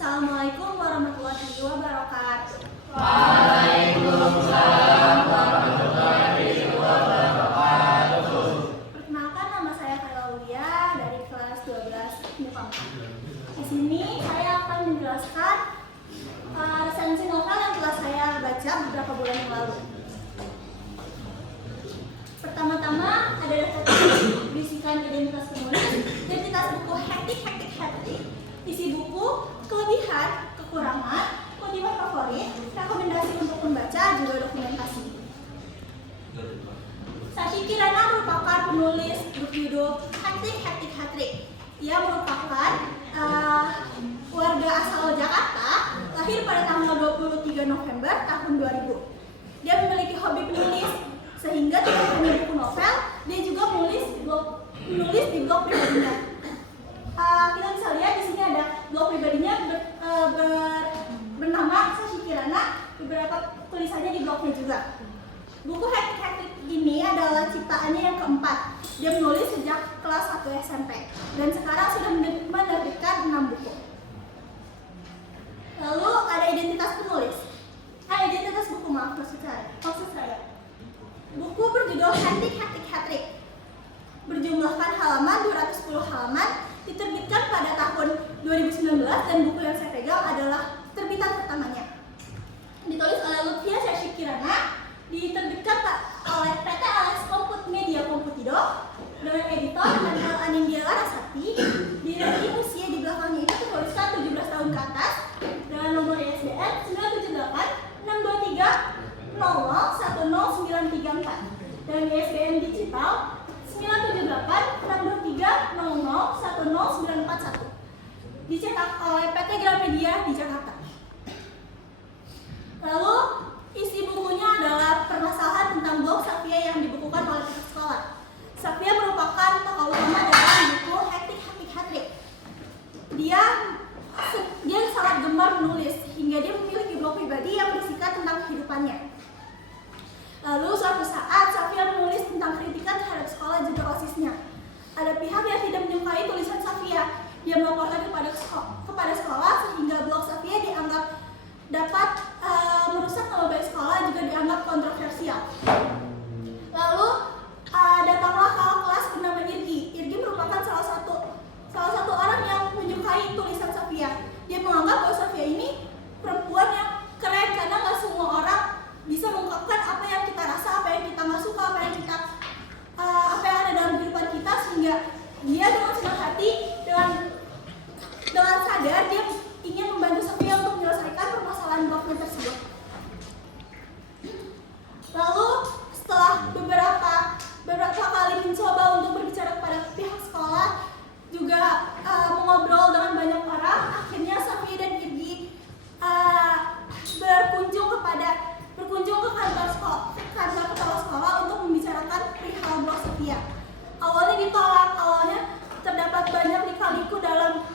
Assalamualaikum warahmatullahi wabarakatuh. Waalaikumsalam warahmatullahi wabarakatuh. Perkenalkan, nama saya Khairaulia dari kelas 12 MIPA 4. Di sini saya akan menjelaskan resensi novel yang telah saya baca beberapa bulan yang lalu. Pertama-tama ada bisikan identitas penulis, identitas buku Hektik. Isi buku, kelebihan, kekurangan, motivasi favorit, rekomendasi untuk membaca, juga dokumentasi. Sashi Kirana merupakan penulis berjudul Hektik. Ia merupakan warga asal Jakarta, lahir pada tanggal 23 November tahun 2000. Dia memiliki hobi penulis, sehingga tidak hanya buku novel, dia juga menulis di blog pribadinya. Kita bisa lihat di sini ada blog pribadinya bernama Sashi Kirana, beberapa tulisannya di blognya juga. Buku Hektik ini adalah ciptaannya yang keempat. Dia menulis sejak kelas 1 SMP dan sekarang sudah menerbitkan 6 buku. Lalu ada identitas penulis. Identitas buku, maksud saya. Buku berjudul Hektik. Berjumlahkan halaman 210 halaman, diterbitkan pada tahun 2019 dan buku yang saya pegang adalah terbitan pertamanya. Ditulis oleh Lutfia Sashi Kirana, diterbitkan oleh PT LS Komput Media Komputido dengan editor Anil Anindya Larasati. Di ranking usia di belakangnya itu tertuliskan 17 tahun ke atas dengan nomor ISBN 978 623 00 10934 dan ISBN digital 978 623 00 10941. Dicetak oleh PT Gramedia di Jakarta. Lalu isi bukunya adalah permasalahan tentang blog Safia yang dibukukan oleh pihak sekolah. Safia merupakan tokoh utama dalam buku Hektik. Dia sangat gemar menulis hingga dia memiliki blog pribadi yang berisikan tentang kehidupannya. Lalu suatu saat Safia menulis tentang kritikan terhadap sekolah juga OSIS-nya. Ada pihak yang tidak menyukai tulisan Safia. Dia melaporkan kepada sekolah sehingga blog Safia dianggap dapat merusak nama baik sekolah, juga dianggap kontroversial. Lalu datanglah kakak kelas bernama Irgi. Irgi merupakan salah satu orang yang menyukai tulisan Safia. Dia menganggap bahwa Safia ini perempuan yang keren karena nggak semua orang bisa mengungkapkan apa yang kita rasa, apa yang kita nggak suka, apa yang ada dalam kehidupan kita, sehingga dia dengan senang hati, dengan sadar dia ingin membantu Safia untuk menyelesaikan permasalahan blognya tersebut. Lalu setelah beberapa kali mencoba untuk berbicara kepada pihak sekolah, juga mengobrol dengan banyak orang, akhirnya Safia dan Irgi berkunjung ke kantor kepala sekolah untuk membicarakan perihal blog Safia. Awalnya ditolak, terdapat banyak lika-liku dalam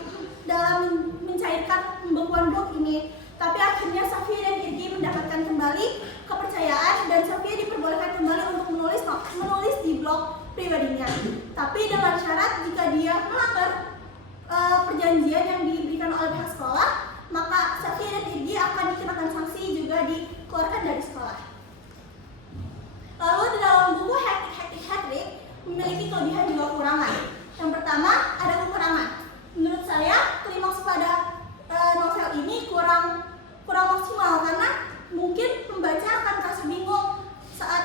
mencairkan pembekuan blog ini. Tapi akhirnya Safia dan Irgi mendapatkan kembali kepercayaan dan Safia diperbolehkan kembali untuk menulis di blog pribadinya. Tapi dengan syarat jika dia melanggar perjanjian yang diberikan oleh pihak sekolah, maka Safia dan Irgi akan dikenakan sanksi, juga dikeluarkan dari sekolah. Lalu di dalam buku Hektik memiliki kelebihan juga kekurangan. Yang pertama, ada kekurangan. Menurut saya, klimaks pada novel ini kurang maksimal karena mungkin pembaca akan merasa bingung saat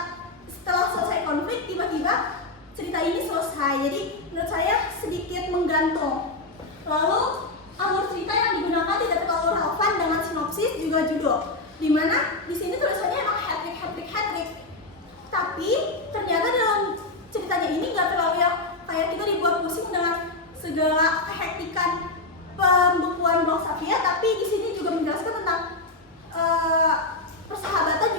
setelah selesai konflik tiba-tiba cerita ini selesai. Jadi menurut saya sedikit menggantung. Lalu alur cerita yang digunakan tidak terlalu relevan dengan sinopsis juga judul. Dimana di sini tulisannya emang Hektik. Tapi ternyata dalam ceritanya ini nggak terlalu yang kayak kita dibuat pusing dengan segala kehektikan pembukuan blog Safia, tapi di sini juga menjelaskan tentang persahabatan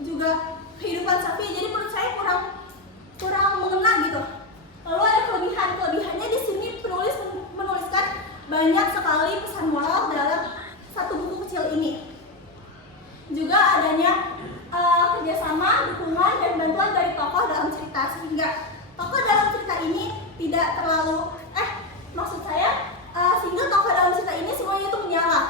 juga kehidupan Safia. Jadi menurut saya kurang mengena gitu. Lalu ada kelebihannya di sini penulis menuliskan banyak sekali pesan moral dalam satu buku kecil ini. Juga adanya kerjasama, dukungan, dan bantuan dari tokoh dalam cerita, sehingga tokoh dalam cerita ini tidak terlalu sehingga tokoh dalam cerita ini semuanya itu menyala.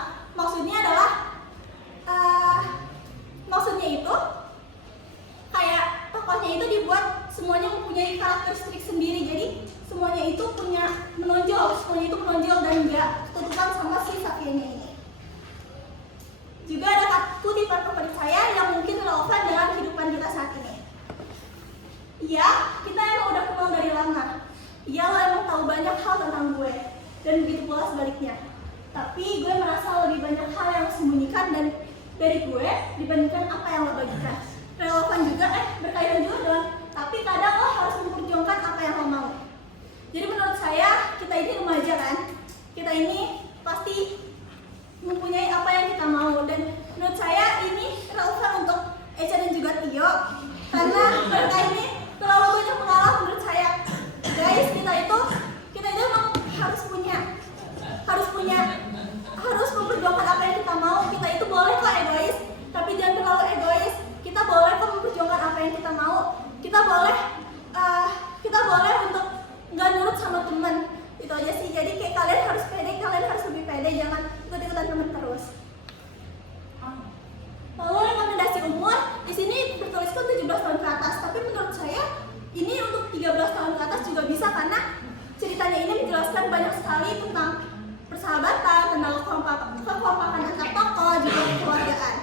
Ya, kita emang udah kenal dari lama. Ya, lo emang tahu banyak hal tentang gue. Dan begitu pula sebaliknya. Tapi gue merasa lebih banyak hal yang lo sembunyikan dan dari gue dibandingkan apa yang lo bagikan. Relevan juga, berkaitan juga dong. Tapi kadang lo harus memperjuangkan apa yang lo mau. Jadi menurut saya, kita ini remaja kan? Kita ini pasti mempunyai apa yang kita mau. Dan menurut saya ini relevan untuk Eca dan juga Tio. Karena mereka ini terlalu banyak mengalah menurut saya. Guys, kita itu emang harus memperjuangkan apa yang kita mau. Kita itu boleh kok egois, tapi jangan terlalu egois. Kita boleh kok memperjuangkan apa yang kita mau. Kita boleh untuk nggak nurut sama teman. Itu aja sih. Jadi kayak kalian harus pede, kalian harus lebih pede, jangan ikut-ikutan teman terus. Lalu rekomendasi umur di sini bertuliskan 17 tahun ke atas, tapi menurut saya ini untuk 13 tahun ke atas juga bisa karena ceritanya ini menjelaskan banyak sekali tentang persahabatan, tentang kekompakan antar tokoh, juga kekeluargaan.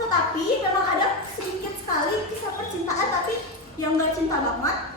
Tetapi memang ada sedikit sekali kisah percintaan tapi yang nggak cinta banget.